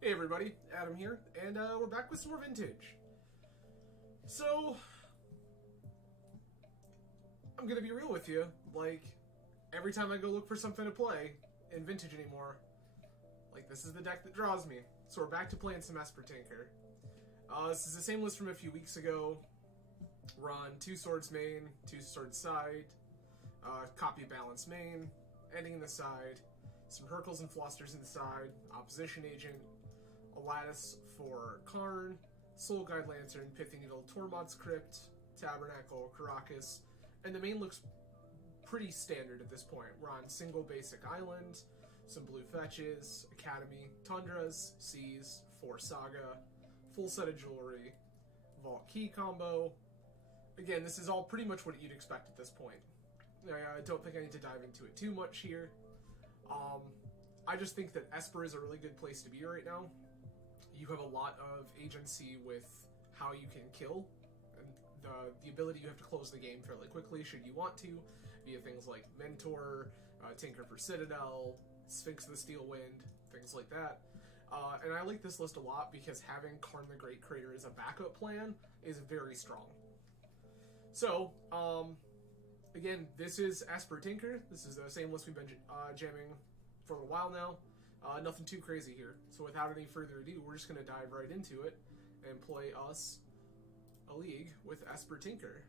Hey everybody, Adam here, and we're back with some more Vintage. So, I'm gonna be real with you, like, every time I go look for something to play in Vintage anymore, like, this is the deck that draws me. So we're back to playing some Esper Tinker. This is the same list from a few weeks ago. Run 2 swords main, 2 swords side, copy balance main, ending in the side, some Hercules and Flosters in the side, opposition agent, a lattice for Karn, Soul Guide Lantern, Pithy Needle, Tormod's Crypt, Tabernacle, Caracas, and the main looks pretty standard at this point. We're on single basic island, some blue fetches, Academy, Tundras, Seas, 4 Saga, full set of jewelry, Vault+Key combo. Again, this is all pretty much what you'd expect at this point. I don't think I need to dive into it too much here. I just think that Esper is a really good place to be right now. You have a lot of agency with how you can kill, and the ability you have to close the game fairly quickly should you want to, via things like Mentor, Tinker for Citadel, Sphinx of the Steel Wind, things like that. And I like this list a lot because having Karn the Great Creator as a backup plan is very strong. So, again, this is Esper Tinker. This is the same list we've been jamming for a while now. Nothing too crazy here. So without any further ado, we're just going to dive right into it and play us a league with Esper Tinker.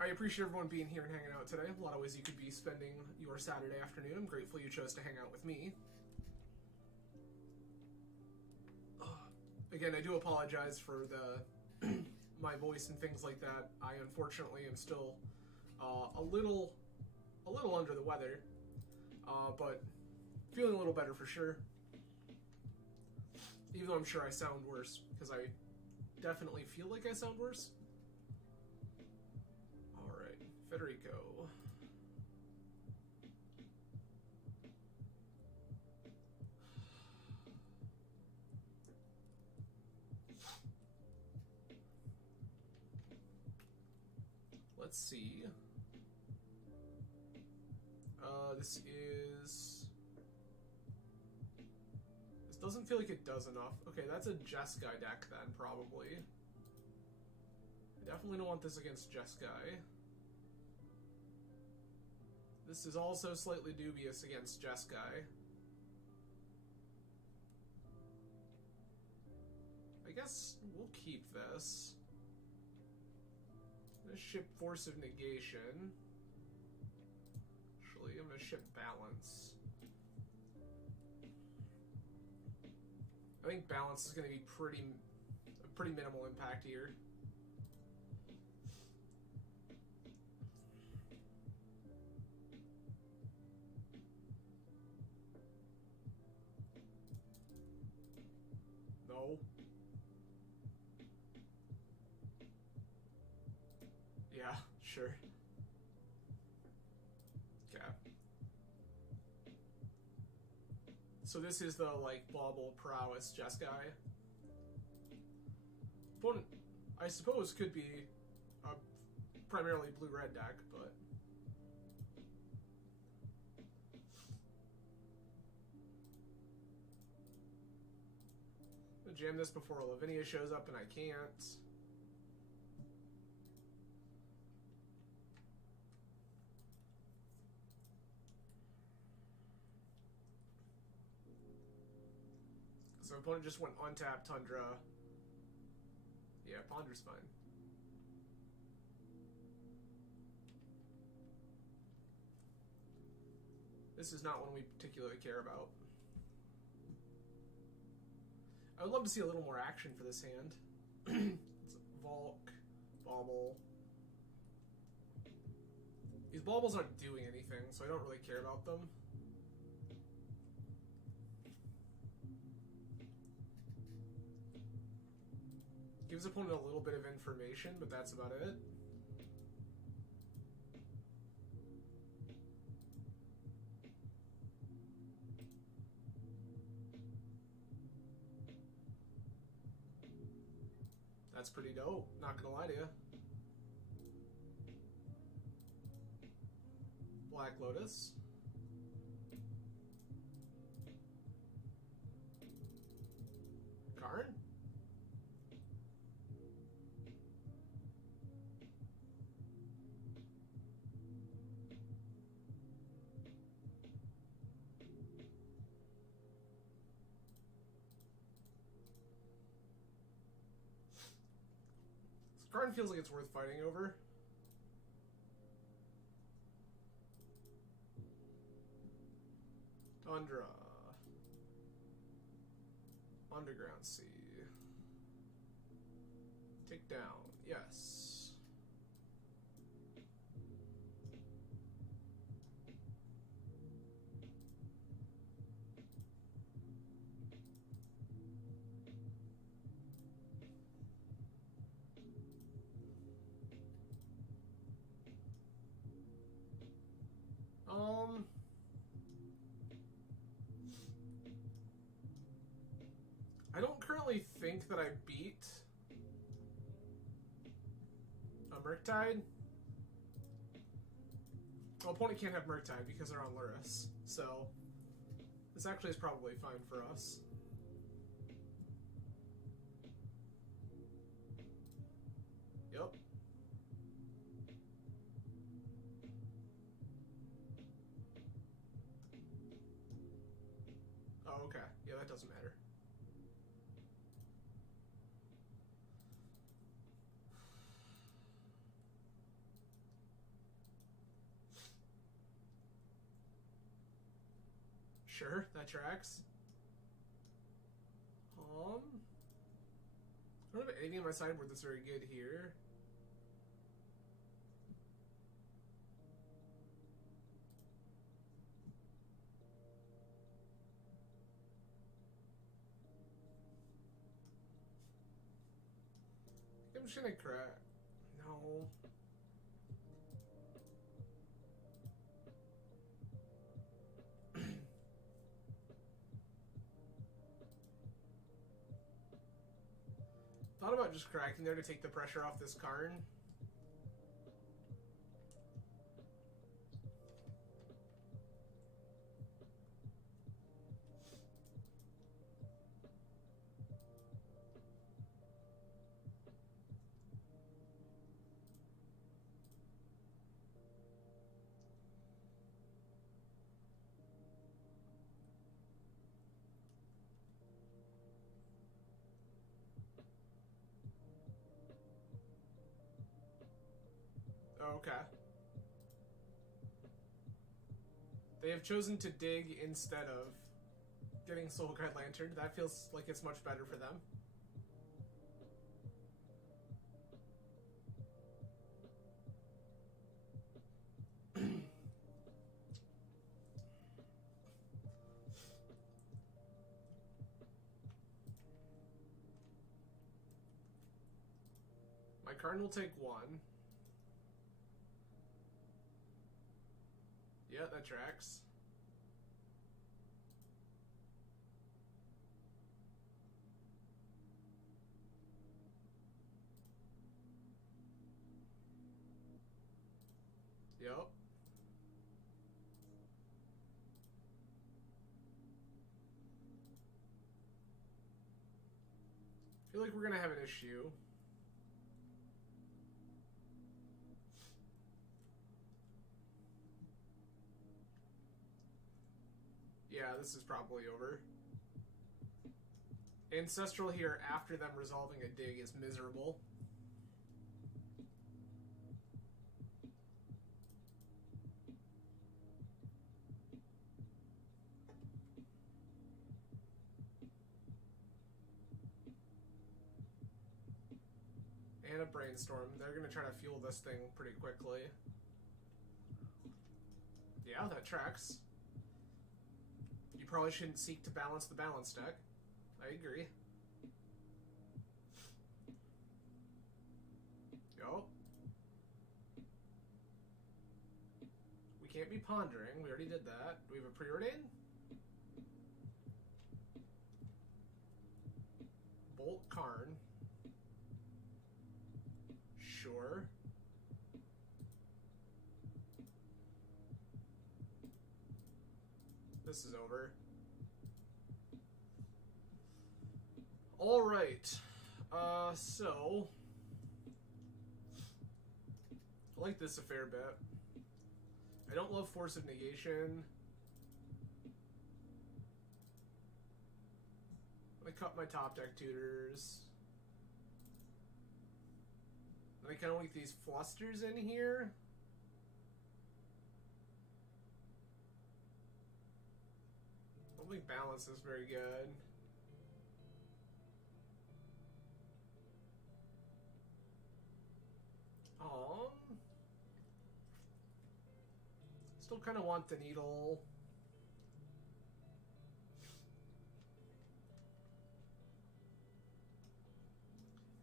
I appreciate everyone being here and hanging out today. A lot of ways you could be spending your Saturday afternoon. I'm grateful you chose to hang out with me. Again, I do apologize for the my voice and things like that. I unfortunately am still a little under the weather, but feeling a little better for sure. Even though I'm sure I sound worse, because I definitely feel like I sound worse. Alright, Federico. Let's see. This doesn't feel like it does enough. Okay, that's a Jeskai deck then, probably. I definitely don't want this against Jeskai. This is also slightly dubious against Jeskai. I guess we'll keep this. I'm gonna ship Force of Negation. Actually, I'm gonna ship Balance. I think Balance is gonna be a pretty minimal impact here. No. Yeah, sure. Okay. So this is the, like, Bauble Prowess Jeskai. Opponent, I suppose, could be a primarily blue-red deck, but... I'm gonna jam this before Lavinia shows up, and I can't. So opponent just went untap Tundra. Yeah, Ponder's fine. This is not one we particularly care about. I would love to see a little more action for this hand. It's Volk, Bauble. These Baubles aren't doing anything, so I don't really care about them. Gives opponent a little bit of information, but that's about it. That's pretty dope, not gonna lie to you. Black Lotus. Karn feels like it's worth fighting over. Tundra. Underground Sea. Take down. Yes. I don't currently think that I beat a Murktide. Well, opponent can't have Murktide because they're on Lurrus, so this actually is probably fine for us. Yep. Oh, okay. Yeah, that doesn't matter. Sure, that tracks. I don't have anything on my sideboard that's very good here. I'm just gonna crack. No. Thought about just cracking there to take the pressure off this Karn. Okay. They have chosen to dig instead of getting Soul Guide Lantern. That feels like it's much better for them. My Karn will take one. Yeah, that tracks. Yep. I feel like we're gonna have an issue. Yeah, this is probably over. Ancestral here after them resolving a dig is miserable. And a Brainstorm. They're going to try to fuel this thing pretty quickly. Yeah, that tracks. You probably shouldn't seek to balance the balance deck. I agree. Yo. We can't be pondering. We already did that. Do we have a preordain? Bolt Karn. Sure. This is over. All right. So I like this a fair bit. I don't love Force of Negation. I cut my top deck tutors. I kind of like these flusters in here. I don't think balance is very good. Still kind of want the needle.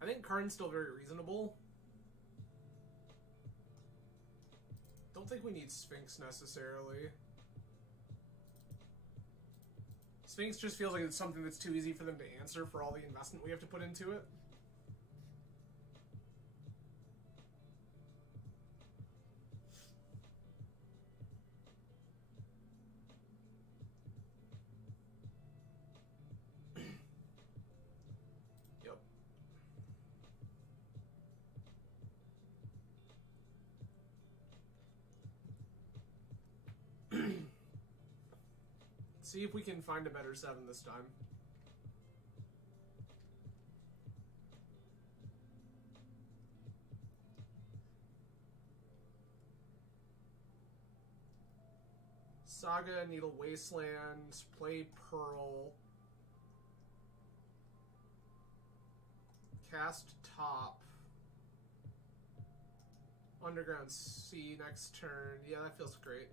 I think Karn's still very reasonable. Don't think we need Sphinx necessarily. Sphinx just feels like it's something that's too easy for them to answer for all the investment we have to put into it. See if we can find a better 7 this time. Saga, Needle Wasteland, play Pearl. Cast Top. Underground Sea next turn. Yeah, that feels great.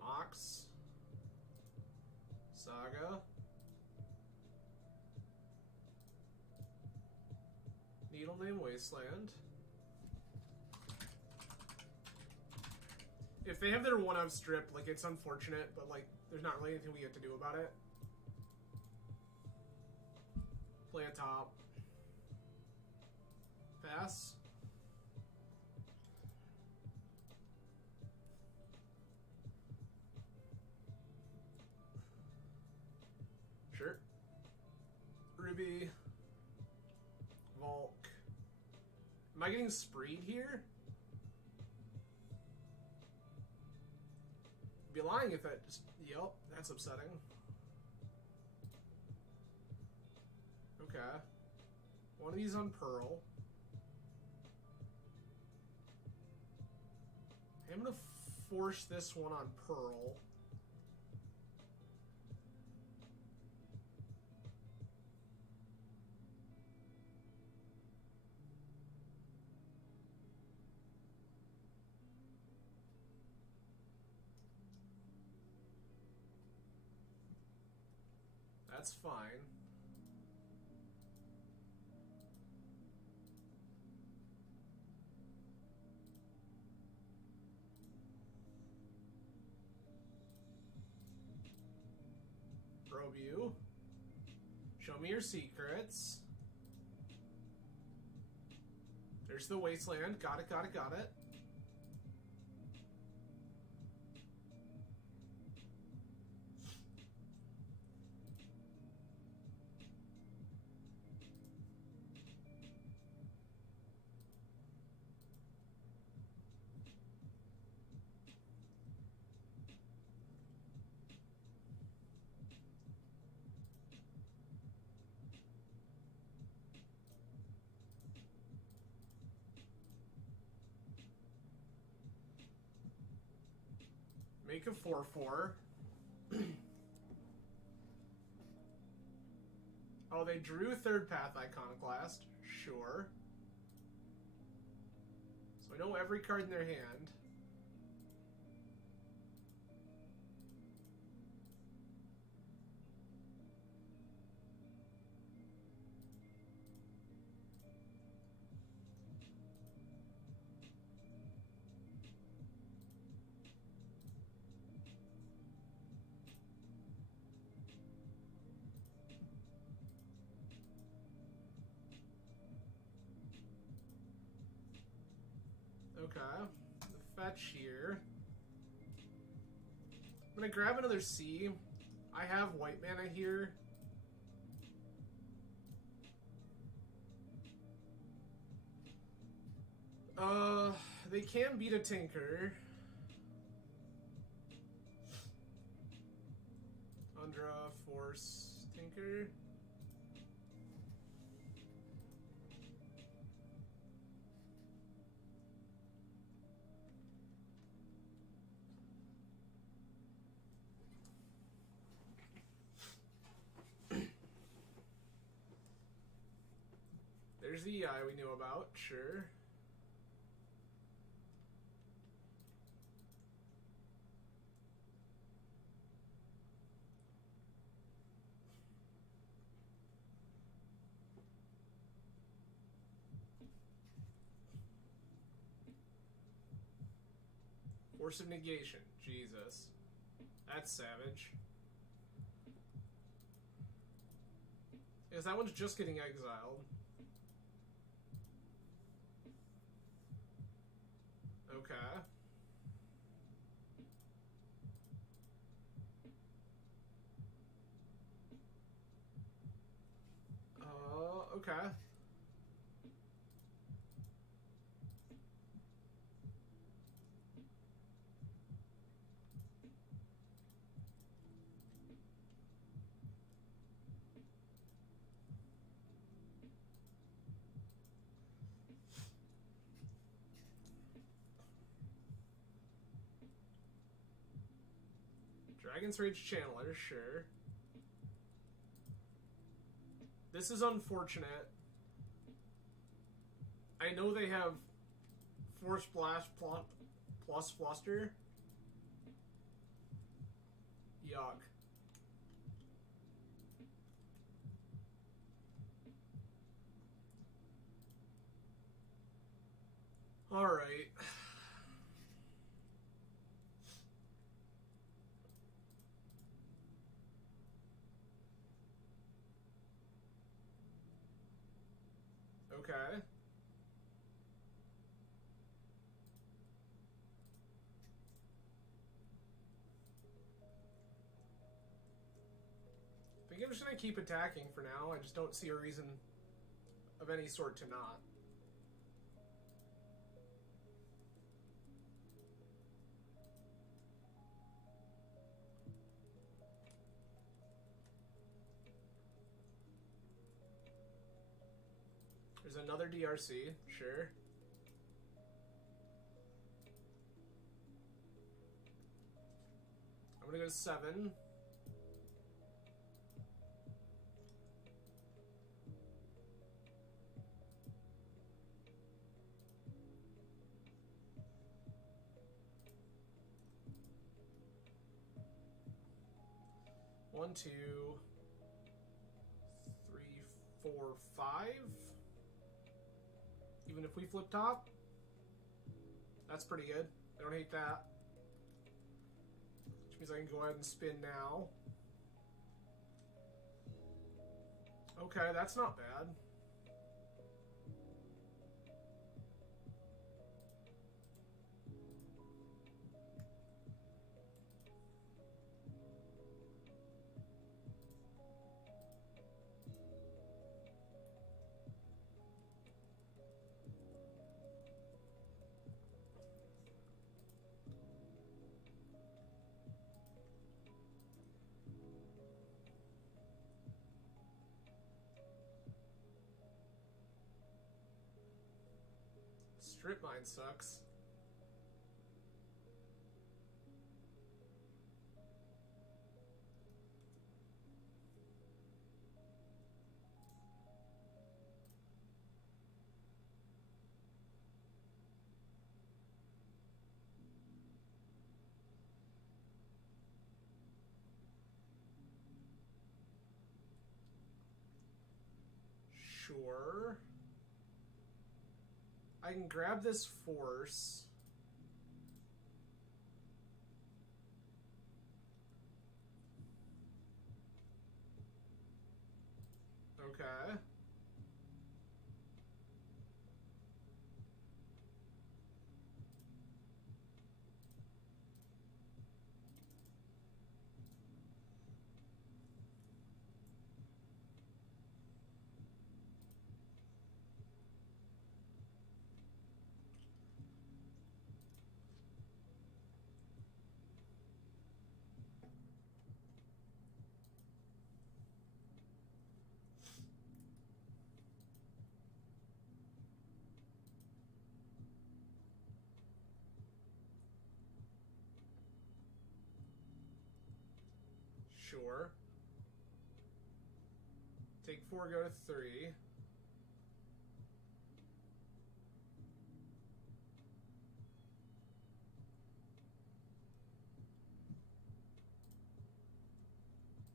Mox. Saga. Needle Name Wasteland. If they have their 1-of strip, like, it's unfortunate, but, like, there's not really anything we get to do about it. Play a top. Pass. Sure. Ruby. Volk. Am I getting spreed here? I'd be lying if that just... Yup, that's upsetting. Okay. One of these on Pearl. I'm gonna force this one on Pearl. That's fine. Probe you. Show me your secrets. There's the wasteland. Got it, got it, got it. Make a 4/4. Oh, they drew Third Path Iconoclast. Sure. So I know every card in their hand. Okay, the fetch here. I'm gonna grab another C. I have white mana here. They can beat a Tinker. Undra, Force Tinker. There's the EI we knew about, sure. Force of Negation, Jesus. That's savage. Because that one's just getting exiled. Okay. Okay. Dragon's Rage Channeler, sure. This is unfortunate. I know they have Force Blast plus Fluster. Yuck. Alright. Okay. I think I'm just gonna keep attacking for now. I just don't see a reason of any sort to not. There's another DRC, sure. I'm gonna go 7. One, 2, 3, 4, 5. Even if we flip top, that's pretty good. I don't hate that. Which means I can go ahead and spin now. Okay, that's not bad. Strip Mine sucks. Sure. I can grab this force. Okay. 4, go to 3.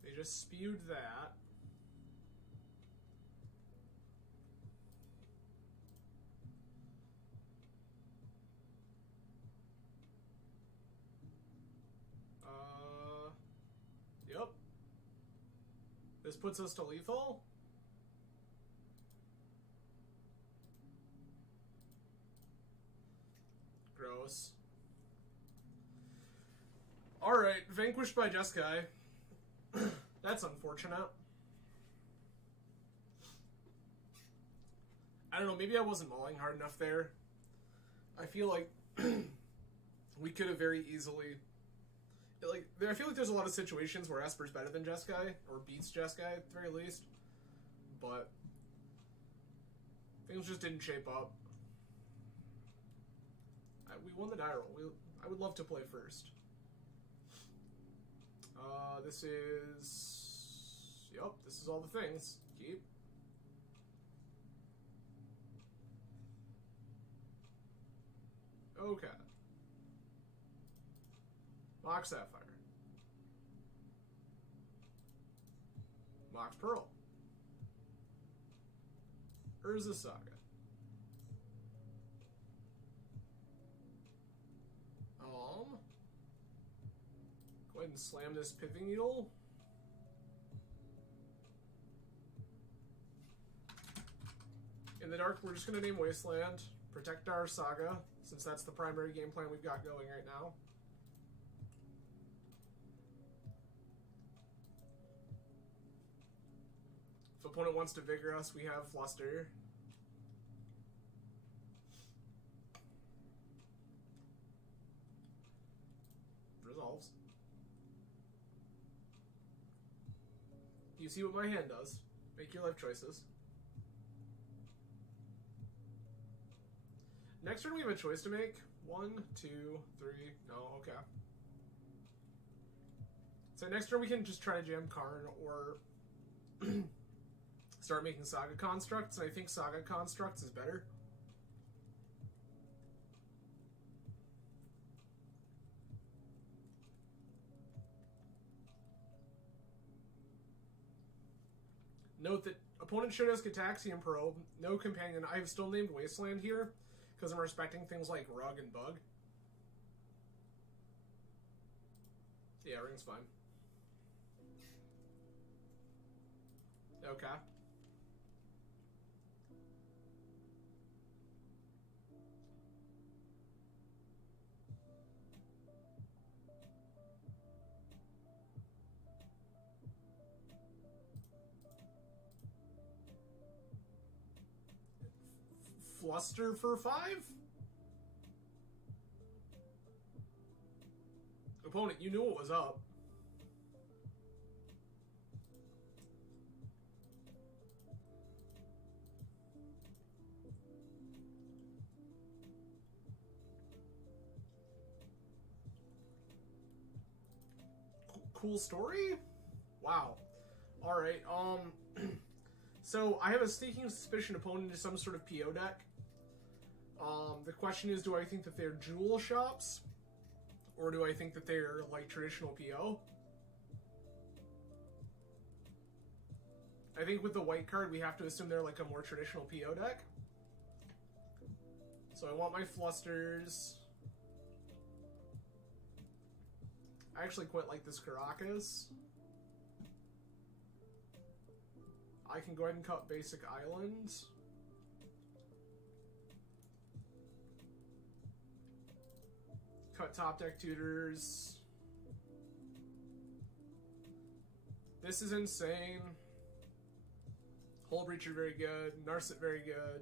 They just spewed that. Yep. This puts us to lethal. Gross. Alright, vanquished by Jeskai. That's unfortunate. I don't know, maybe I wasn't mulling hard enough there. I feel like we could have very easily... Like, I feel like there's a lot of situations where Esper's better than Jeskai, or beats Jeskai at the very least, but things just didn't shape up. We won the die roll. I would love to play first. This is... Yep, this is all the things. Keep. Okay. Mox Sapphire. Mox Pearl. Urza Saga. Go ahead and slam this Pithing Needle. In the dark, we're just going to name Wasteland. Protect our Saga, since that's the primary game plan we've got going right now. If opponent wants to Vigor us, we have Fluster. Resolves. You see what my hand does. Make your life choices. Next turn we have a choice to make. 1, 2, 3. No, okay. So next turn we can just try to jam Karn or start making Saga Constructs. And I think Saga Constructs is better. Note that opponent showed us Gataxian Probe, no companion. I've still named Wasteland here because I'm respecting things like Rug and Bug. Yeah, Ring's fine. Okay. Fluster for 5? Opponent, you knew what was up. Cool story? Wow. Alright, so I have a sneaking suspicion opponent is some sort of PO deck. The question is, do I think that they're jewel shops? Or do I think that they're, like, traditional PO? I think with the white card, we have to assume they're, like, a more traditional PO deck. So I want my Flusters. I actually quite like this Caracas. I can go ahead and cut basic islands. Cut top deck tutors. This is insane. Hull Breacher very good. Narset very good.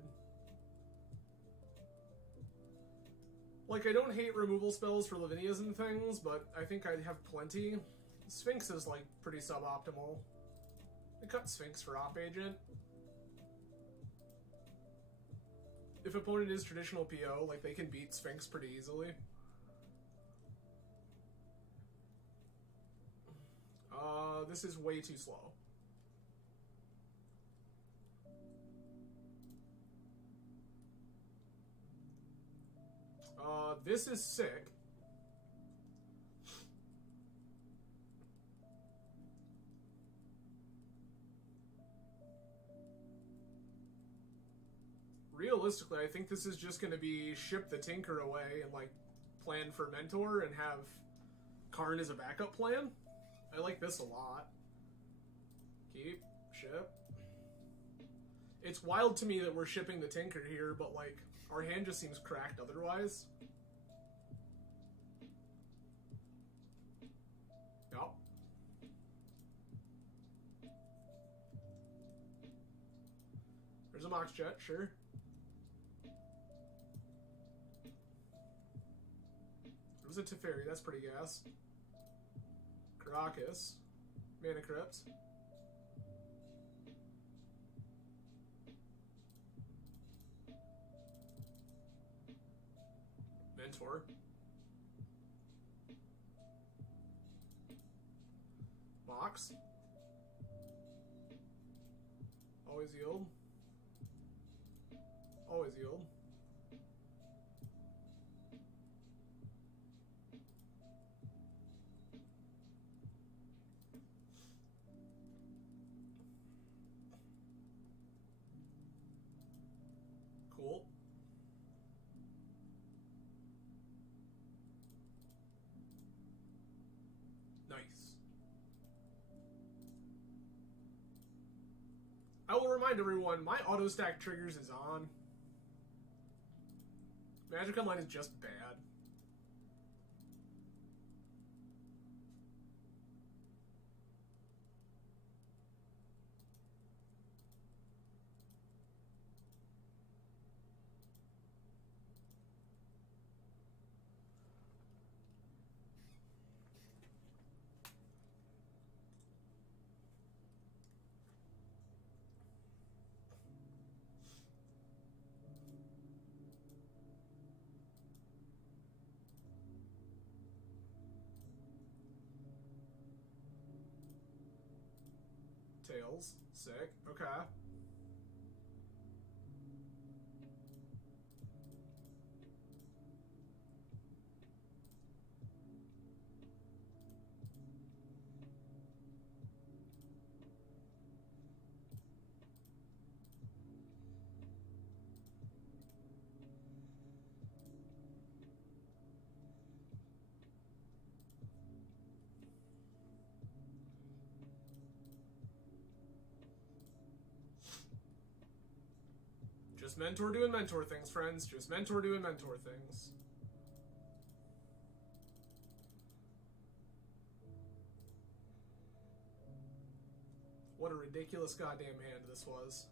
Like, I don't hate removal spells for Lavinias and things, but I think I have plenty. Sphinx is, like, pretty suboptimal. I cut Sphinx for Op Agent. If opponent is traditional PO, like, they can beat Sphinx pretty easily. This is way too slow. This is sick. Realistically, I think this is just going to be ship the Tinker away and, like, plan for Mentor and have Karn as a backup plan. I like this a lot. Keep, ship. It's wild to me that we're shipping the Tinker here, but, like, our hand just seems cracked otherwise. Yep. There's a Mox Jet, sure. It was a Teferi, that's pretty gas. Caracas. Mana Crypt. Mentor. Mox. Always yield. Always yield. Cool. Nice. I will remind everyone, my auto stack triggers is on. Magic Online is just bad. Tails. Sick. Okay. Just Mentor doing Mentor things, friends. Just Mentor doing Mentor things. What a ridiculous goddamn hand this was.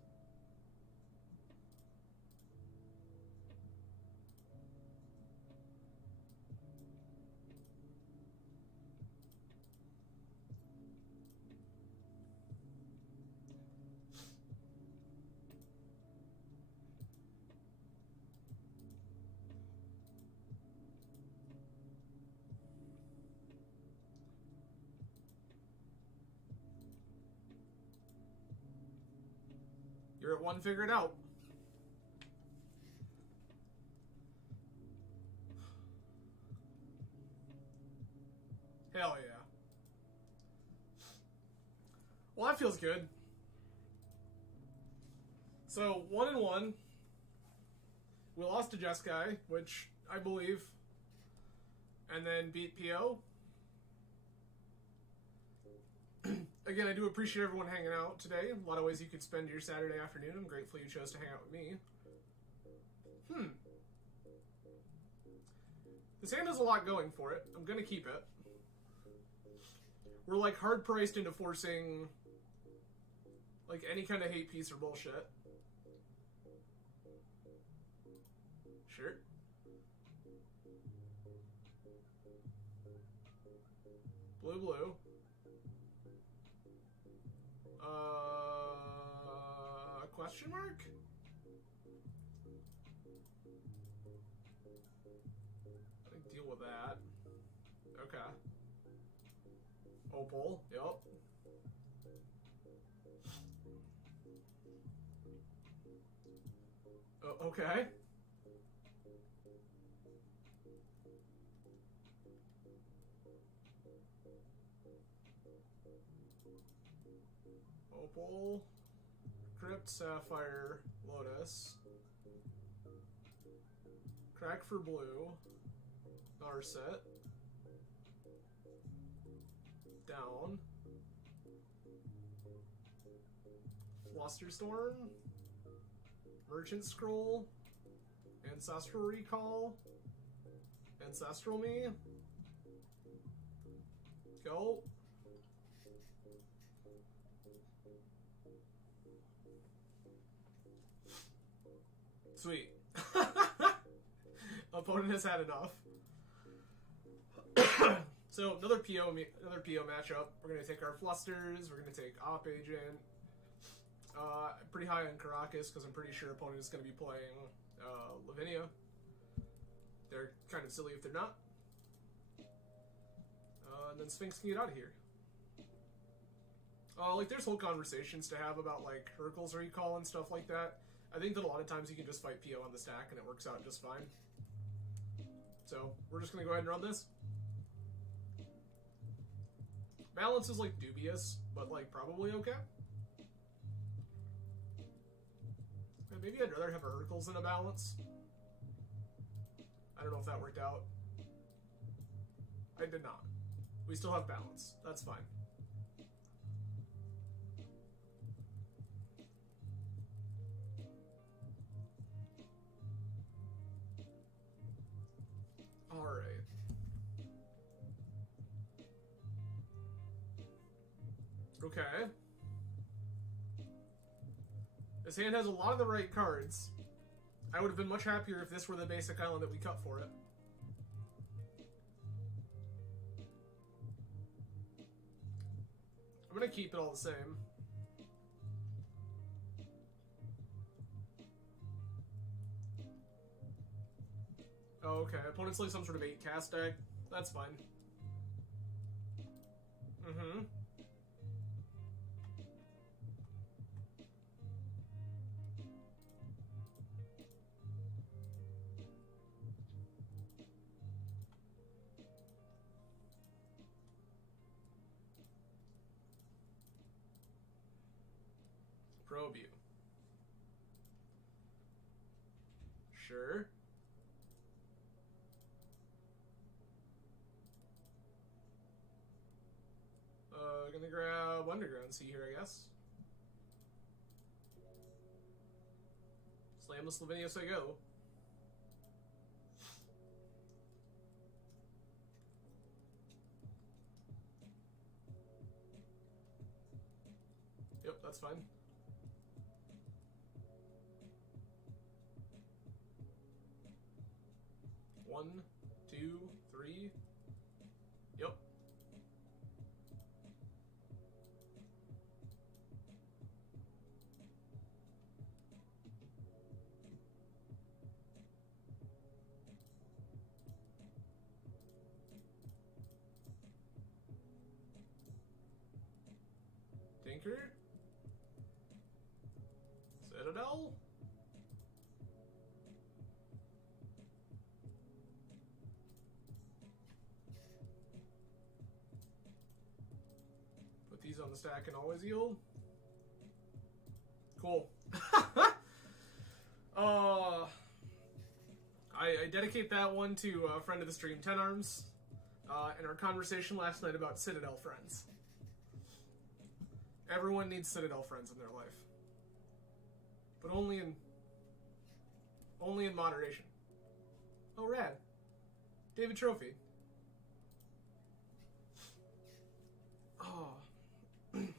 You're at one, figure it out. Hell yeah. Well, that feels good. So, 1-1. We lost to Jeskai, which I believe. And then beat PO. Again, I do appreciate everyone hanging out today. A lot of ways you could spend your Saturday afternoon. I'm grateful you chose to hang out with me. This hand has a lot going for it. I'm going to keep it. We're, like, hard-priced into forcing, like, any kind of hate piece or bullshit. Sure. Blue, blue. Question mark? I can deal with that. Okay. Opal, yep. Okay. Opal, Crypt, Sapphire, Lotus, Crack for blue, Narset, down, Flusterstorm, Merchant Scroll, Ancestral Recall, Ancestral Me, go. Sweet. Opponent has had enough. So another PO matchup. We're gonna take our Flusters. We're gonna take Op Agent. Pretty high on Caracas because I'm pretty sure opponent is gonna be playing Lavinia. They're kind of silly if they're not. And then Sphinx can get out of here. Like there's whole conversations to have about like Hercules recall and stuff like that. I think that a lot of times you can just fight PO on the stack and it works out just fine. So, we're just going to go ahead and run this. Balance is, like, dubious, but, like, probably okay. And maybe I'd rather have a Hercules than a balance. I don't know if that worked out. I did not. We still have balance. That's fine. Alright. Okay. This hand has a lot of the right cards. I would have been much happier if this were the basic island that we cut for it. I'm gonna keep it all the same. Oh, okay. Opponent's like some sort of 8-cast deck. That's fine. Mm-hmm. Probe you. Sure. Gonna grab Underground Sea here, I guess. Slamless Lavinia, so I go. Yep, that's fine. One, two, three. Yep. Tinker. Citadel. Put these on the stack and always yield. Cool. I dedicate that one to a friend of the stream, 10 Arms, and our conversation last night about Citadel friends. Everyone needs Citadel friends in their life, but only in moderation. Oh, rad! David Trophy. Oh, you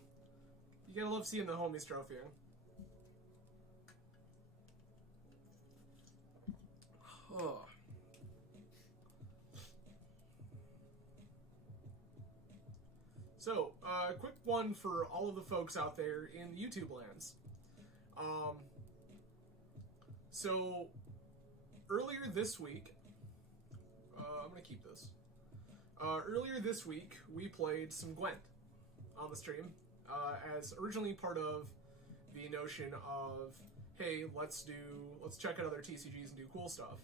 gotta love seeing the homies trophy. Oh. So, quick one for all of the folks out there in YouTube lands. So, earlier this week, I'm going to keep this. Earlier this week, we played some Gwent on the stream, as originally part of the notion of, hey, let's check out other TCGs and do cool stuff.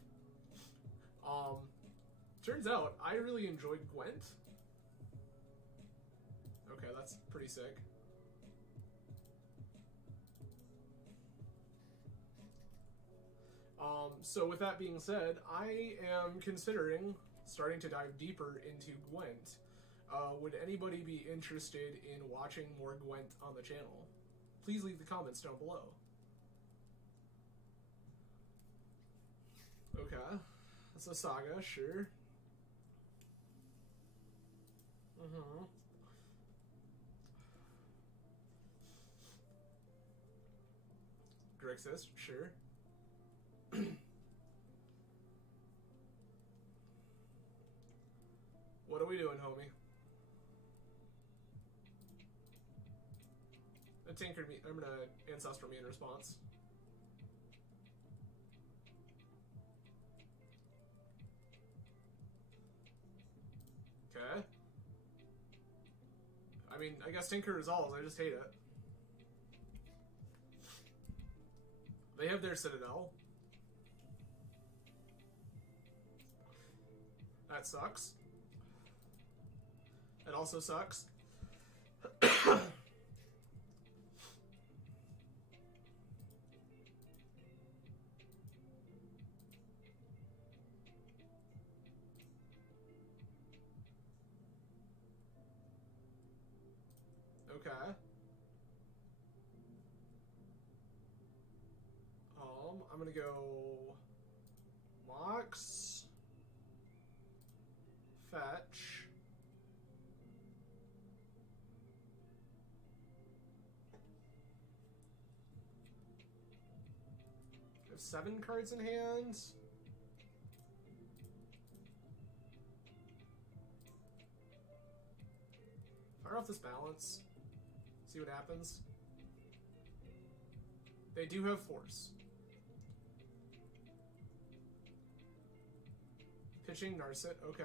Turns out, I really enjoyed Gwent. Okay, that's pretty sick. So with that being said, I am considering starting to dive deeper into Gwent. Would anybody be interested in watching more Gwent on the channel? Please leave the comments down below. Okay, that's a saga, sure. Grixis, sure. What are we doing, homie? A Tinker me. I'm gonna Ancestral me in response. Okay. I mean, I guess Tinker resolves. I just hate it. They have their Citadel. That sucks. It also sucks. Okay. I'm gonna go Mox, Fetch, I have 7 cards in hand. Fire off this balance. See what happens. They do have force. Pitching Narset, okay.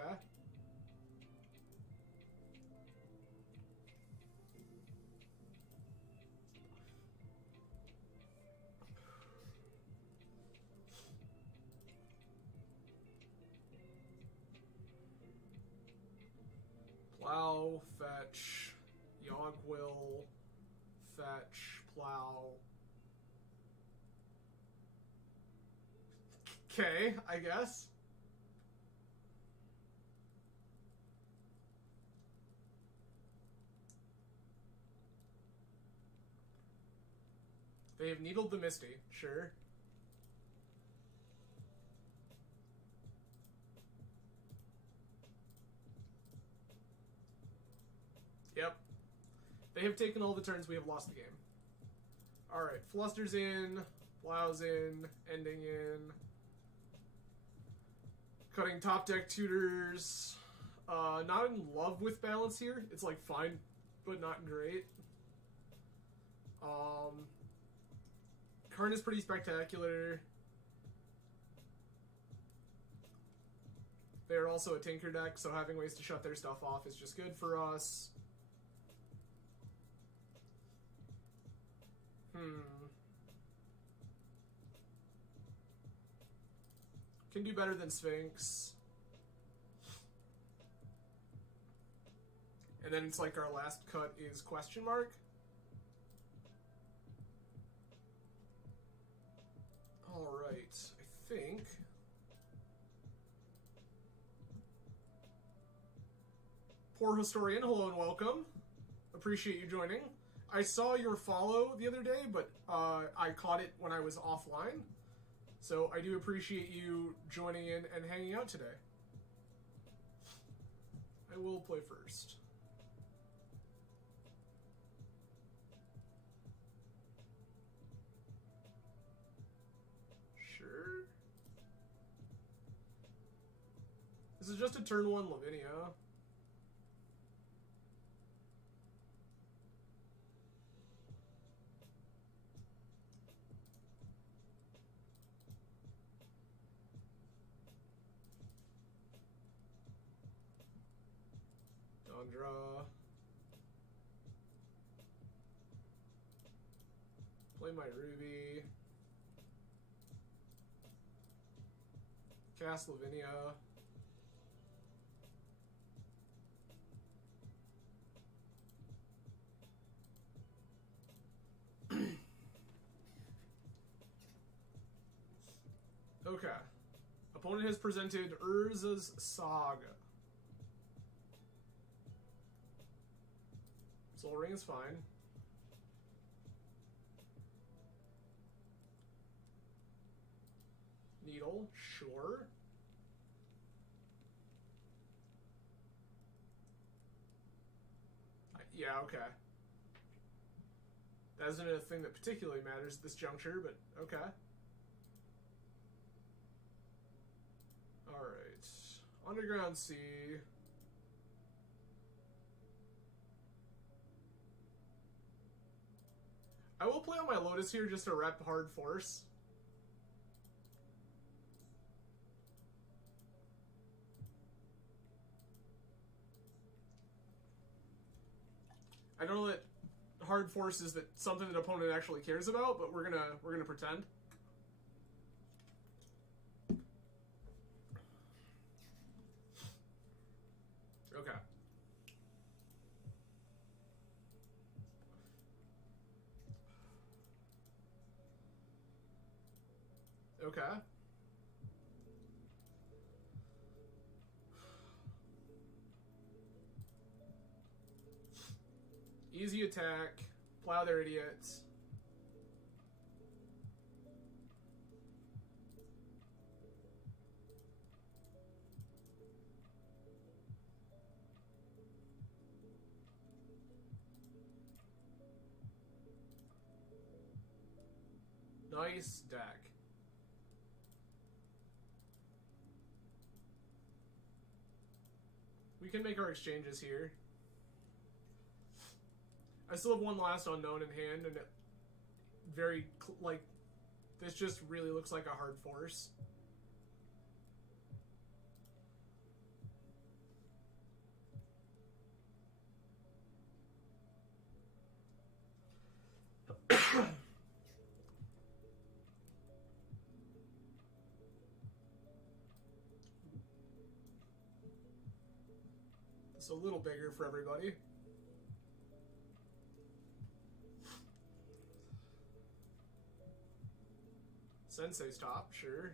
Plow, fetch, Yogwill, fetch, plow. Okay, I guess. They have needled the Misty, sure. Yep. They have taken all the turns, we have lost the game. Alright, Fluster's in, Plow's in, Ending in. Cutting top deck tutors. Not in love with balance here. It's like fine, but not great. Karn is pretty spectacular. They're also a Tinker deck, so having ways to shut their stuff off is just good for us. Can do better than Sphinx. And then it's like our last cut is question mark. Alright, I think. Poor Historian, hello and welcome. Appreciate you joining. I saw your follow the other day, but I caught it when I was offline. So I do appreciate you joining in and hanging out today. I will play first. Sure. This is just a turn 1 Lavinia. Draw. Play my Ruby. Cast Lavinia. Okay. Opponent has presented Urza's Saga. Soul Ring is fine. Needle, sure. Yeah, okay. That isn't a thing that particularly matters at this juncture, but okay. Alright. Underground Sea. I will play on my Lotus here just to rep hard force. I know that hard force is that something that opponent actually cares about, but we're gonna pretend. Okay. Okay. Easy attack. Plow their idiots. Nice deck. We can make our exchanges here. I still have one last unknown in hand, and it very, like, this just really looks like a hard force. It's a little bigger for everybody. Sensei's top, sure.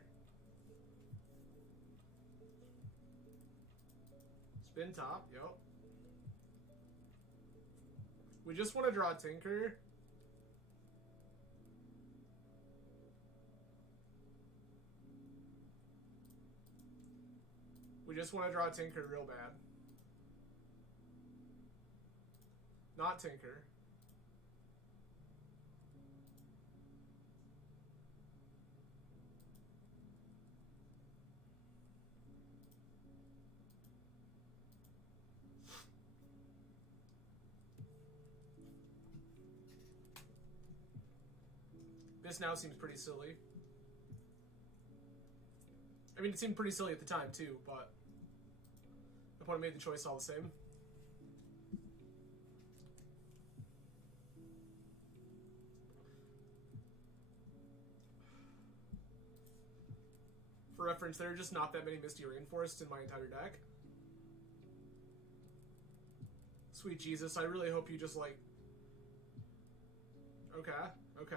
Spin top, yep. We just want to draw Tinker. We just want to draw Tinker real bad. Not Tinker. This now seems pretty silly. I mean, it seemed pretty silly at the time, too, but the opponent made the choice all the same. For reference, there are just not that many Misty Rainforests in my entire deck. Sweet Jesus, I really hope you just, like... Okay, okay.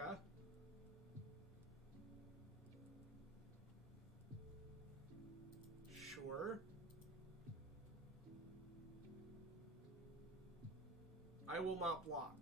Sure. I will not block.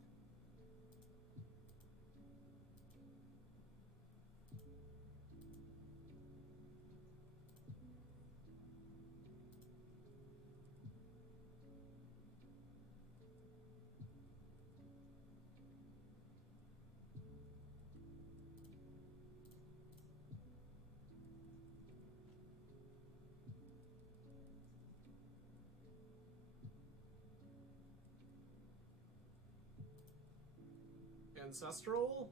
Ancestral?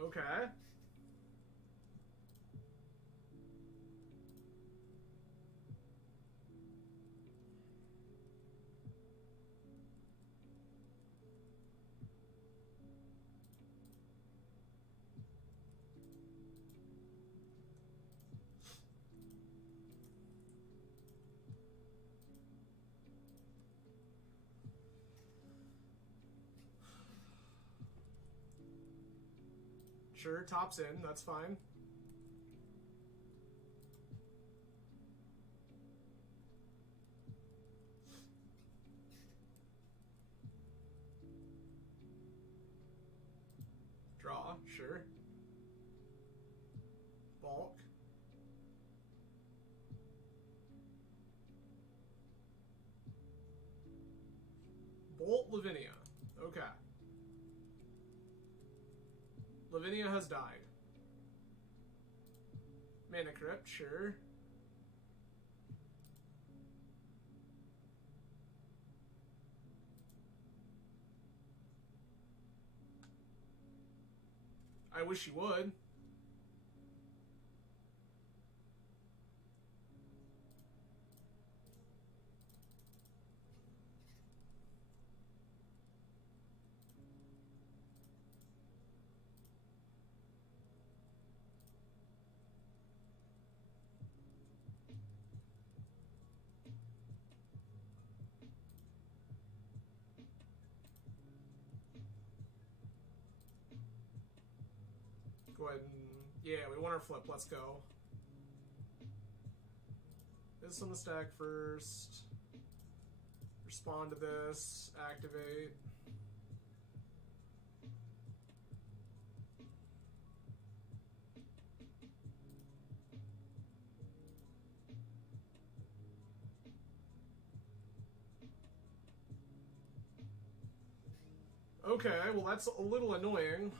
Okay. Sure, top's in. That's fine. Draw, sure. Bulk. Bolt Lavinia. Okay. Lavinia has died. Mana Crypt, sure. I wish you would. Go ahead and... Yeah, we want our flip. Let's go. This on the stack first. Respond to this. Activate. Okay, well that's a little annoying.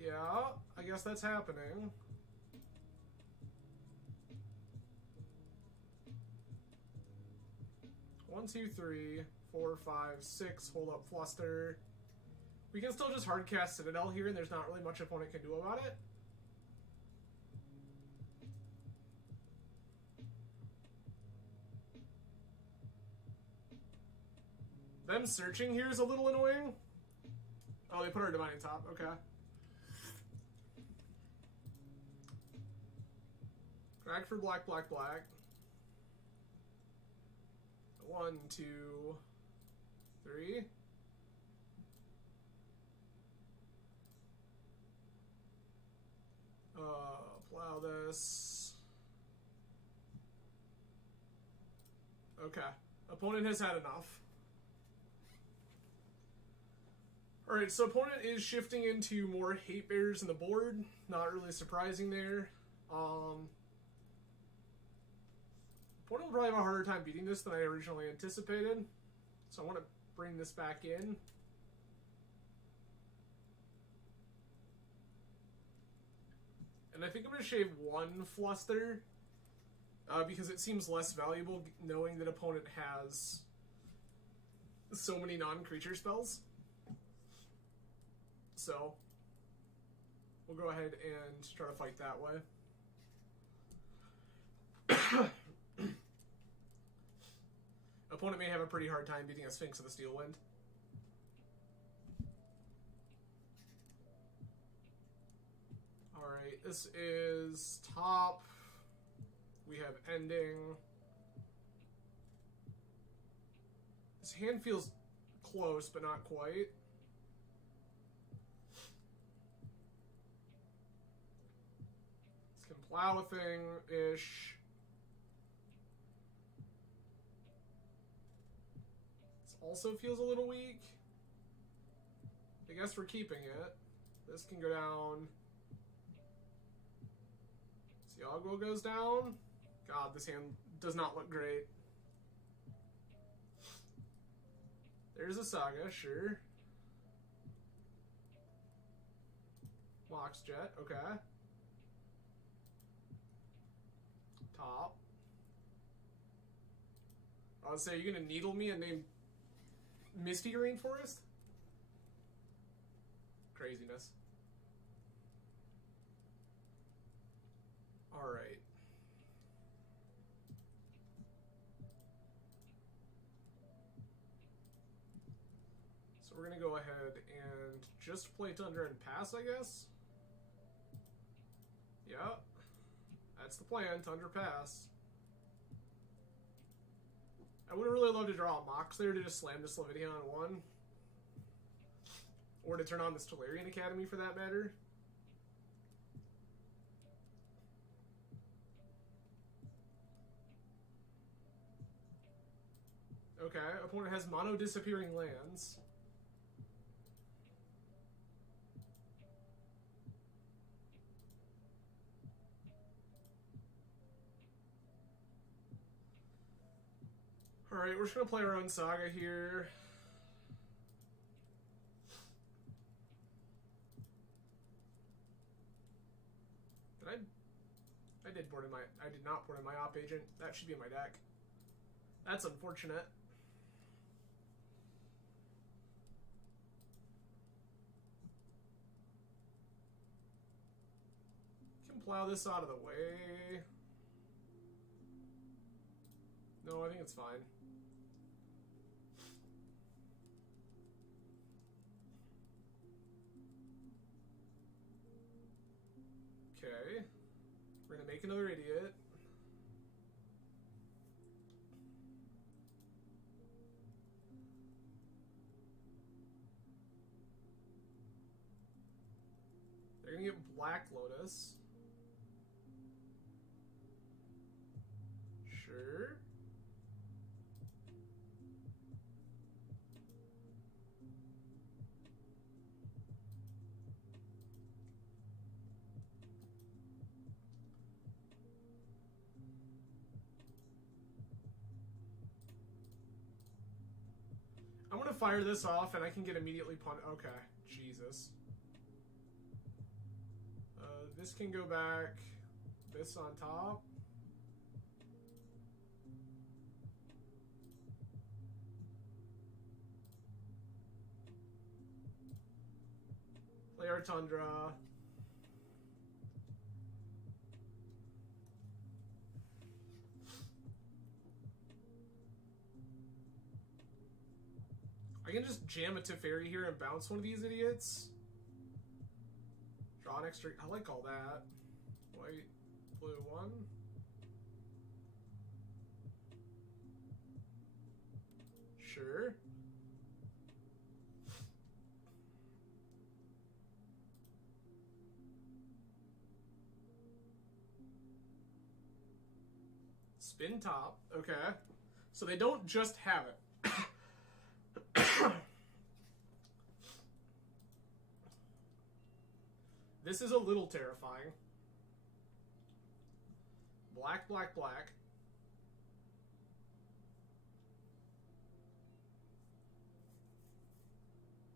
Yeah, I guess that's happening. One, two, three, 4, 5, 6. Hold up, Fluster. We can still just hardcast Citadel here, and there's not really much opponent can do about it. Them searching here is a little annoying. Oh, they put our Divining Top. Okay. Drag for black, black, black. 1, 2, 3. Plow this. Okay. Opponent has had enough. Alright, so opponent is shifting into more hate bears in the board. Not really surprising there. Opponent will probably have a harder time beating this than I originally anticipated. So I want to bring this back in. And I think I'm going to shave 1 Fluster. Because it seems less valuable knowing that opponent has so many non-creature spells. So, we'll go ahead and try to fight that way. Opponent may have a pretty hard time beating a Sphinx of the Steel Wind. Alright, this is top. We have ending. This hand feels close, but not quite. This can plow a thing-ish. This also feels a little weak. I guess we're keeping it. This can go down. Siago goes down. God, this hand does not look great. There's a Saga, sure. Mox Jet, okay. Top. I would say, are you gonna needle me and name Misty Rainforest? Craziness. Alright. So we're gonna go ahead and just play Tundra and pass, I guess? Yeah. That's the plan, Tundra pass. I would really love to draw a Moxley to just slam this Leviathan on 1. Or to turn on this Tolarian Academy for that matter. Okay, opponent has mono disappearing lands. Alright, we're just gonna play our own Saga here. I did not put in my op agent. That should be in my deck. That's unfortunate. Can plow this out of the way. No, I think it's fine. Okay. We're gonna make another idiot. They're gonna get Black Lotus. Sure. I'm gonna fire this off and I can get immediately punished. Okay, Jesus. This can go back. This on top. Play our Tundra. I can just jam a Teferi here and bounce one of these idiots. Draw an extra. I like all that. White, blue 1. Sure. Spin top. Okay. So they don't just have it. This is a little terrifying. Black, black, black.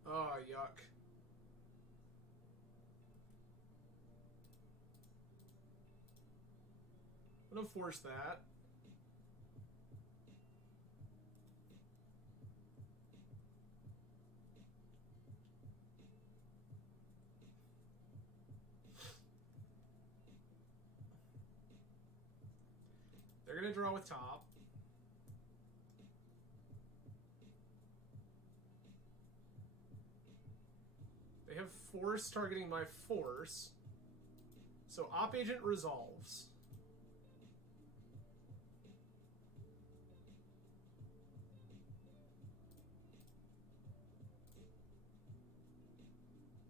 Oh, yuck. I'm gonna force that. They're gonna draw with top. They have force targeting my force. So op agent resolves.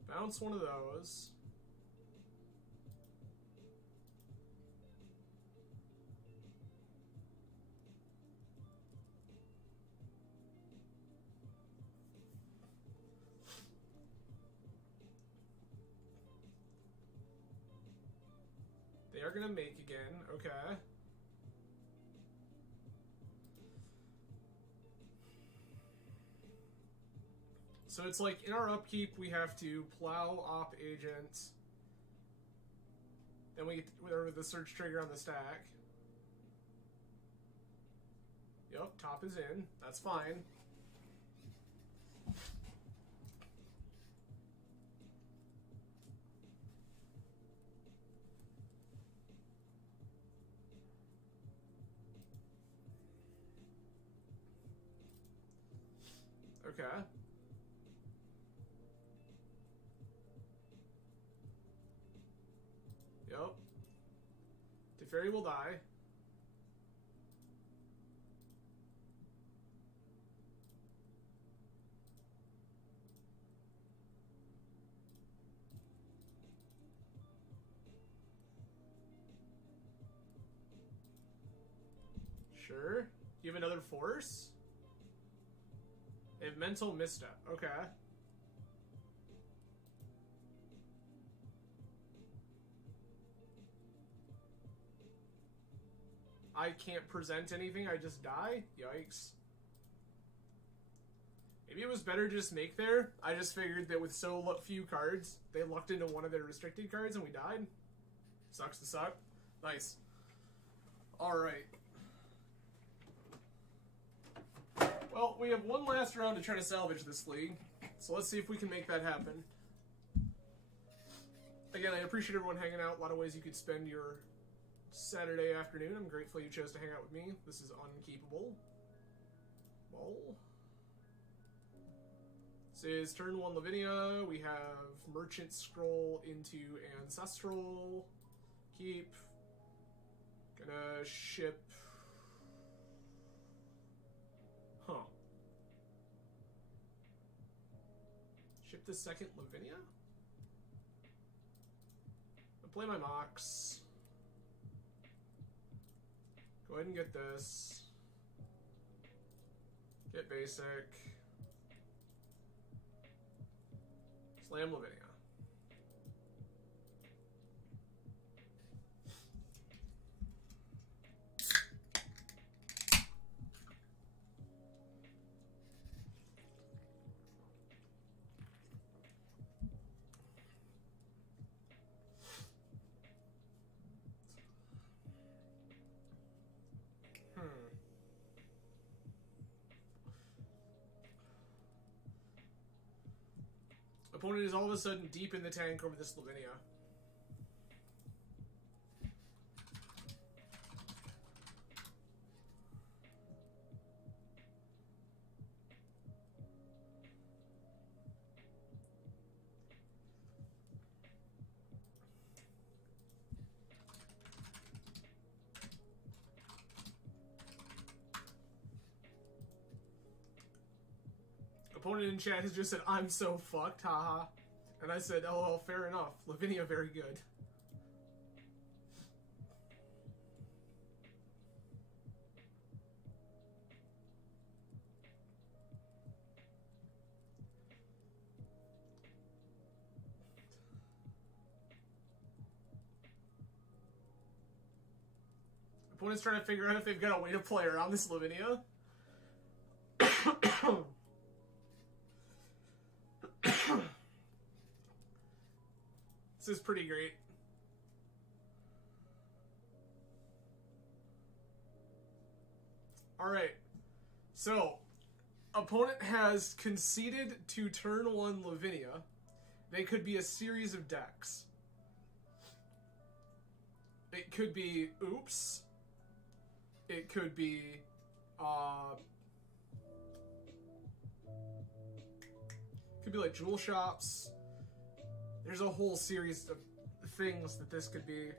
Bounce one of those. They are gonna make again, okay. So it's like in our upkeep we have to plow op agent. Then we get the search trigger on the stack. Yep, top is in. That's fine. Okay. Yep. Teferi will die. Sure. You have another force? They have mental misstep. Okay. I can't present anything, I just die? Yikes. Maybe it was better to just make there. I just figured that with so few cards, they lucked into one of their restricted cards and we died. Sucks to suck. Nice. Alright. Well, we have one last round to try to salvage this league. So let's see if we can make that happen. Again, I appreciate everyone hanging out. A lot of ways you could spend your Saturday afternoon. I'm grateful you chose to hang out with me. This is unkeepable. Well. This is turn 1 Lavinia. We have Merchant Scroll into Ancestral. Keep. Gonna ship. Huh. Ship the second Lavinia? I'll play my Mox. Go ahead and get this. Get basic. Slam Lavinia. Opponent is all of a sudden deep in the tank over this Lavinia. Opponent in chat has just said, "I'm so fucked, haha." And I said, "Oh, well, fair enough. Lavinia, very good." Opponent's trying to figure out if they've got a way to play around this Lavinia. This is pretty great. Alright. So, opponent has conceded to turn 1 Lavinia. They could be a series of decks. It could be Oops. It could be could be like Jewel Shops. There's a whole series of things that this could be.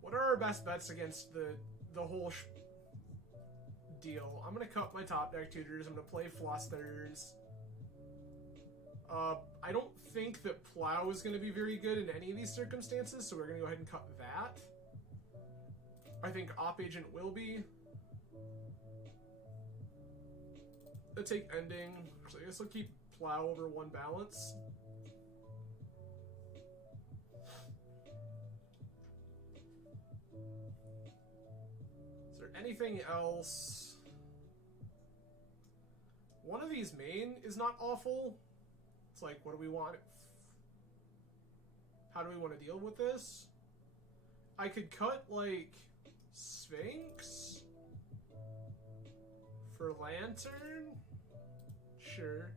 What are our best bets against the whole deal? I'm gonna cut my top deck tutors. I'm gonna play Flosters. I don't think that Plow is gonna be very good in any of these circumstances, so we're gonna go ahead and cut that. I think Op Agent will be. I'll take Ending, so I guess I'll keep Plow over 1 balance. Is there anything else? One of these main is not awful. It's like, what do we want? How do we want to deal with this? I could cut, like, Sphinx for Lantern? Sure.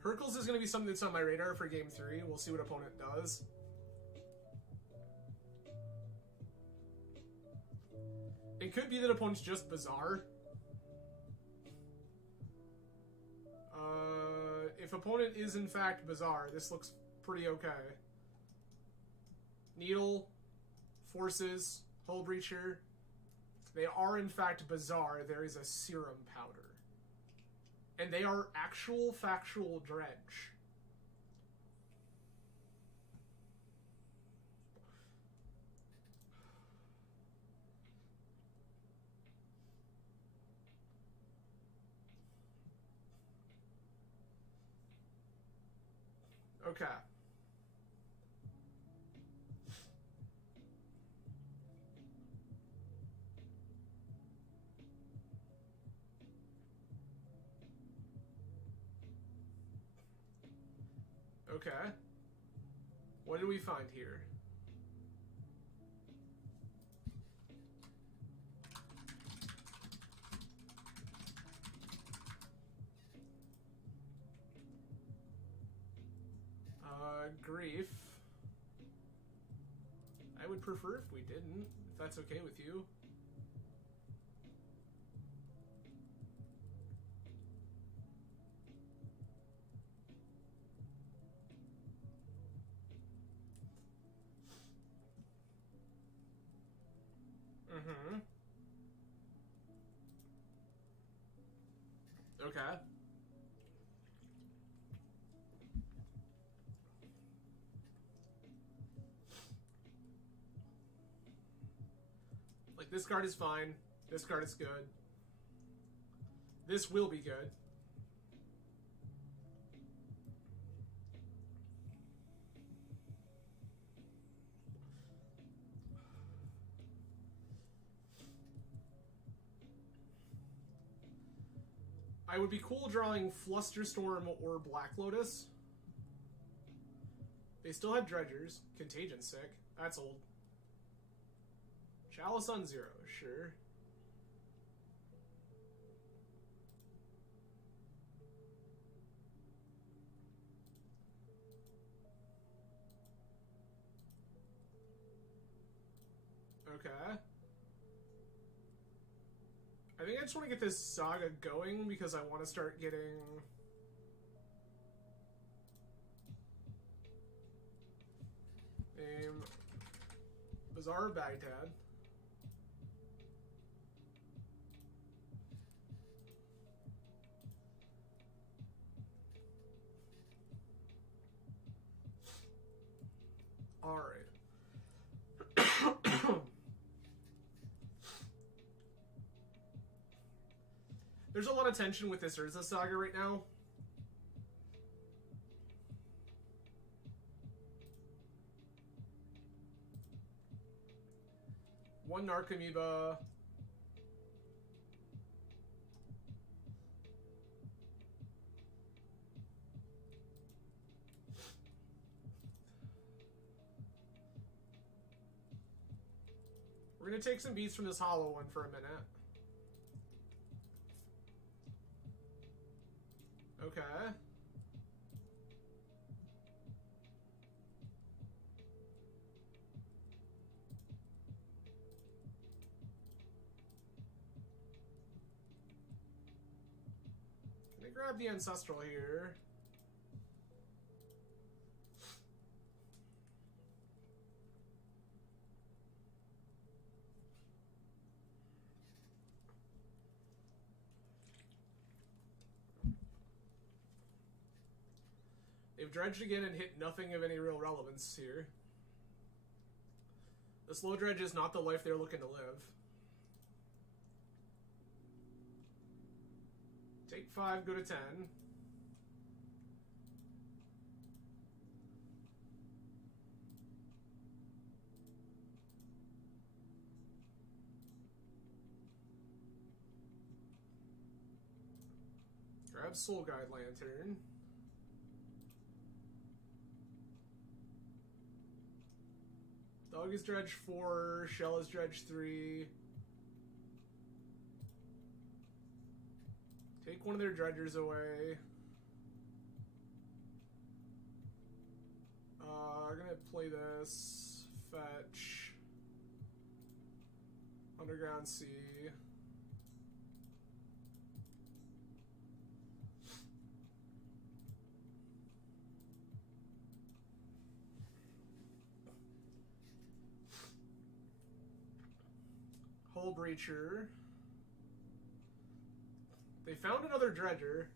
Hercules is going to be something that's on my radar for game 3. We'll see what opponent does. It could be that opponent's just bizarre. If opponent is in fact bizarre, this looks pretty okay. Needle, Forces, Hull Breacher. They are in fact bizarre. There is a Serum Powder. And they are actual factual dredge. Okay. Okay. What did we find here? Grief. I would prefer if we didn't, if that's okay with you. Mm-hmm. Okay. Like, this card is fine. This card is good. This will be good. I would be cool drawing Flusterstorm or Black Lotus. They still have Dredgers. Contagion sick. That's old. Chalice on 0, sure. Okay. I think I just want to get this saga going because I want to start getting... Bazaar Baghdad. Alright. There's a lot of tension with this Urza Saga right now. One Narcomoeba. We're gonna take some beats from this hollow one for a minute. Okay. Can I grab the Ancestral here? They've dredged again and hit nothing of any real relevance here. The slow dredge is not the life they're looking to live. Take 5, go to 10. Grab Soul Guide Lantern. Dog is dredge 4, Shell is dredge 3. Take one of their dredgers away. I'm gonna play this. Fetch. Underground Sea. Hull Breacher. They found another dredger.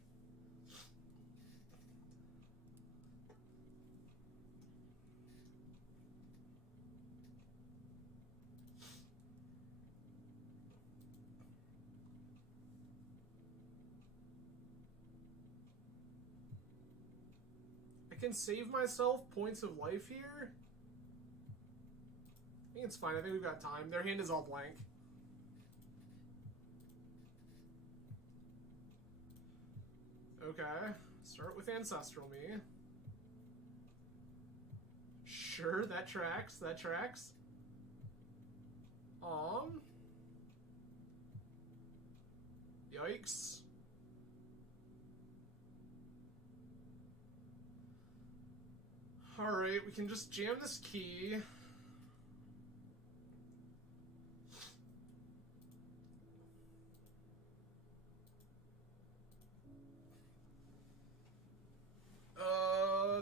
I can save myself points of life here. I think it's fine. I think we've got time. Their hand is all blank. Okay. Start with Ancestral Me. Sure, that tracks. That tracks. Yikes. Alright, we can just jam this key.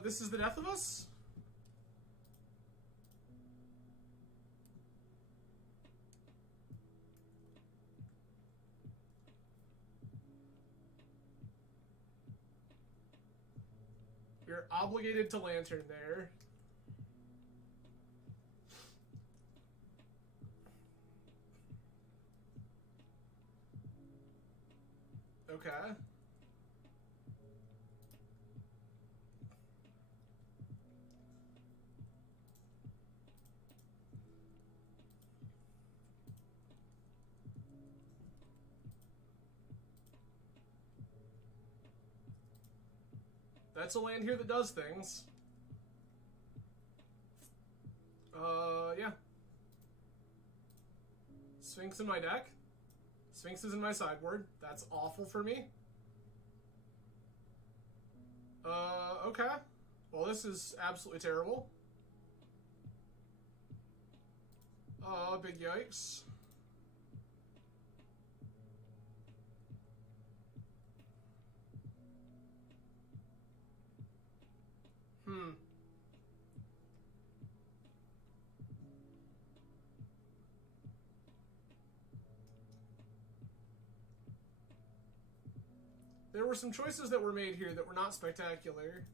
This is the death of us? You're obligated to Lantern there. Okay. That's a land here that does things. Yeah. Sphinx in my deck. Sphinx is in my sideboard. That's awful for me. Okay. Well, this is absolutely terrible. Big yikes. There were some choices that were made here that were not spectacular.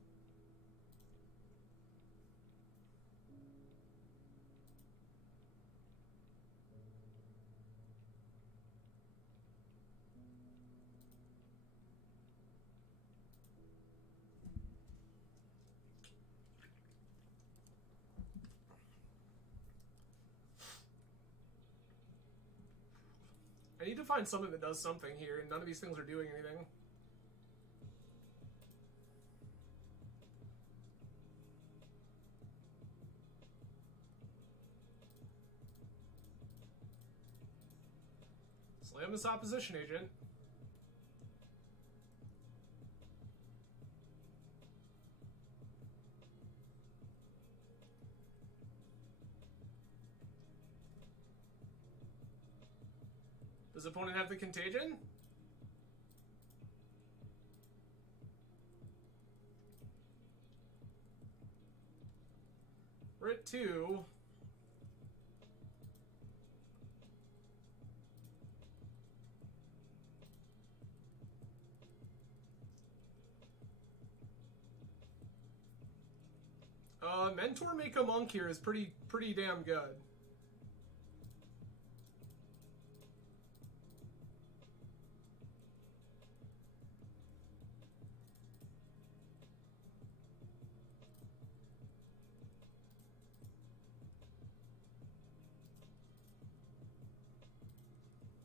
I need to find something that does something here, and none of these things are doing anything. Slam this opposition agent. Does opponent have the Contagion? We're at 2. Mentor Make a Monk here is pretty damn good.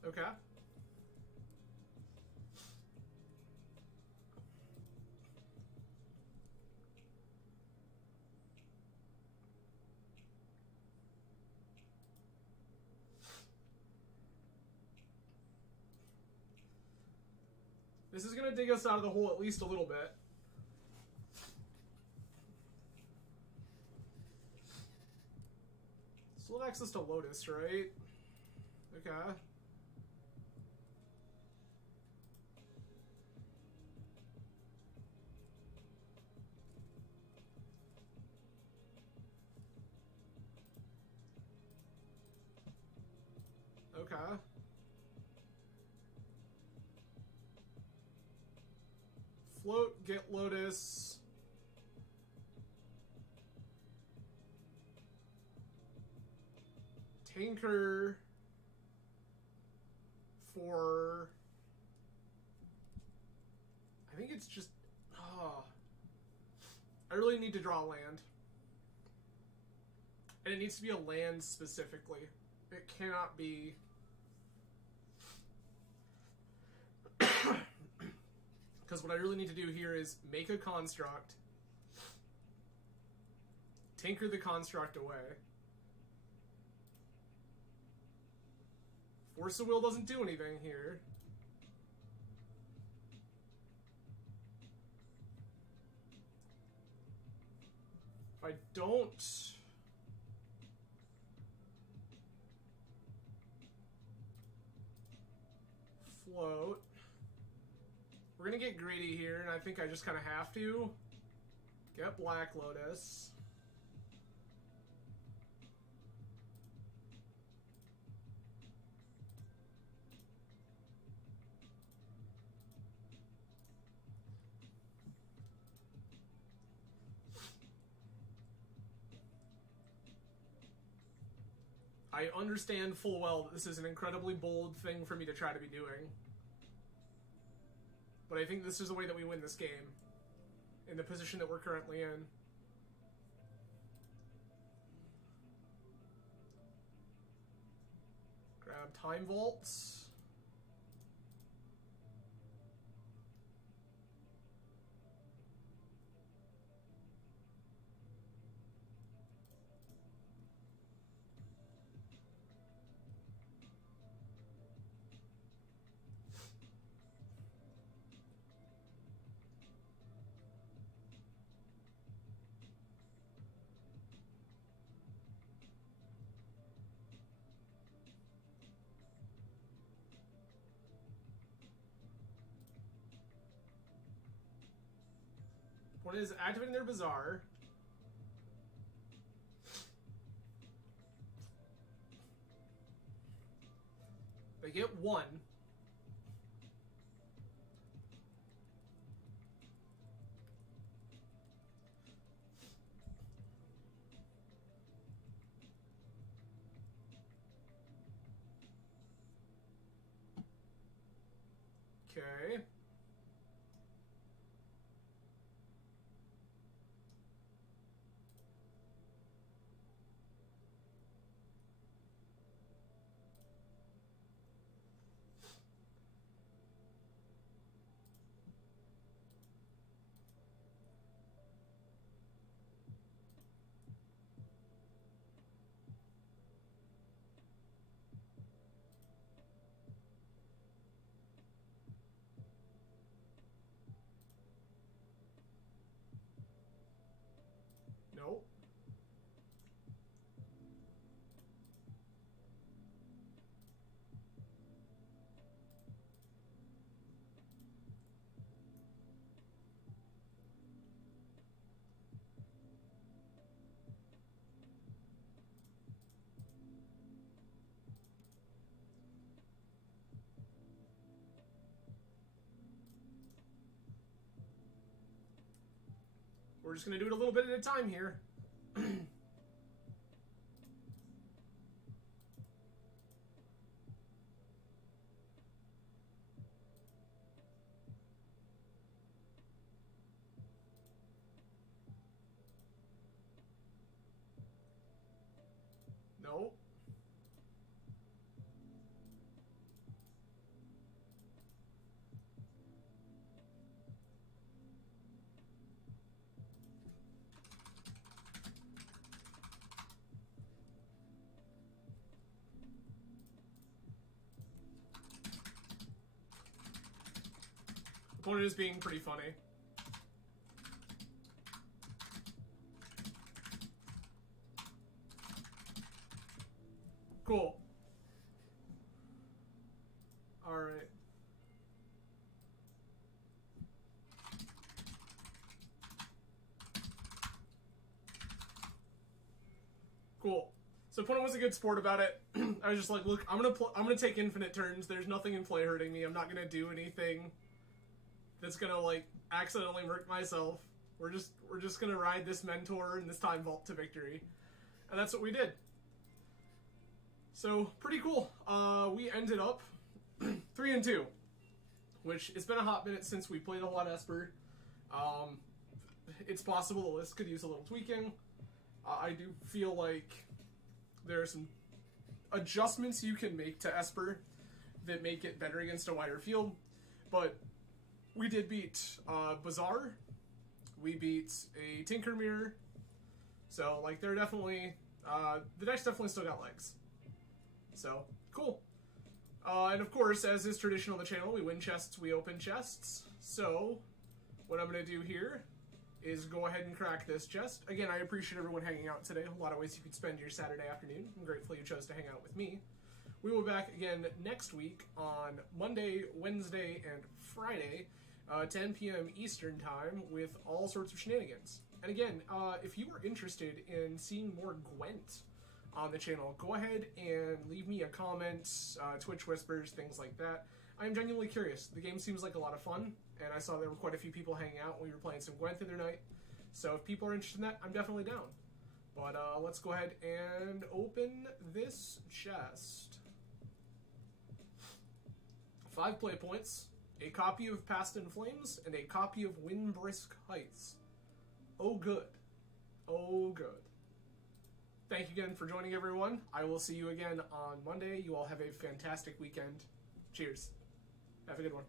Okay. This is going to dig us out of the hole at least a little bit. Still have access to Lotus, right? Okay. Okay. Float, get Lotus. Tinker. For... I think it's just... I really need to draw a land. And it needs to be a land specifically. It cannot be... Because what I really need to do here is make a construct, tinker the construct away. Force of Will doesn't do anything here. If I don't... float... We're gonna get greedy here, and I think I just kind of have to. Get Black Lotus. I understand full well that this is an incredibly bold thing for me to try to be doing. But I think this is the way that we win this game, in the position that we're currently in. Grab Time Vaults. One is activating their Bazaar. They get one. Okay. Nope. We're just going to do it a little bit at a time here. No. Opponent is being pretty funny. Cool. Alright. Cool. So opponent was a good sport about it. I was just like, look, I'm gonna take infinite turns. There's nothing in play hurting me. I'm not gonna do anything that's gonna like accidentally murk myself. We're just gonna ride this Mentor and this Time Vault to victory. And that's what we did. So pretty cool. We ended up 3-2, which it's been a hot minute since we played a lot of Esper. it's possible the list could use a little tweaking. I do feel like there are some adjustments you can make to Esper that make it better against a wider field, but we did beat Bazaar, we beat a Tinker Mirror, so like they're definitely, the deck's definitely still got legs. So, cool. And of course, as is tradition on the channel, we win chests, we open chests. So, what I'm going to do here is go ahead and crack this chest. Again, I appreciate everyone hanging out today. A lot of ways you could spend your Saturday afternoon. I'm grateful you chose to hang out with me. We will be back again next week on Monday, Wednesday, and Friday, 10 p.m. Eastern Time, with all sorts of shenanigans. And again, if you are interested in seeing more Gwent on the channel, go ahead and leave me a comment, Twitch whispers, things like that. I'm genuinely curious. The game seems like a lot of fun, and I saw there were quite a few people hanging out when we were playing some Gwent the other night. So if people are interested in that, I'm definitely down. But let's go ahead and open this chest. 5 play points, a copy of Past in Flames, and a copy of Windbrisk Heights. Oh good. Oh good. Thank you again for joining, everyone. I will see you again on Monday. You all have a fantastic weekend. Cheers. Have a good one.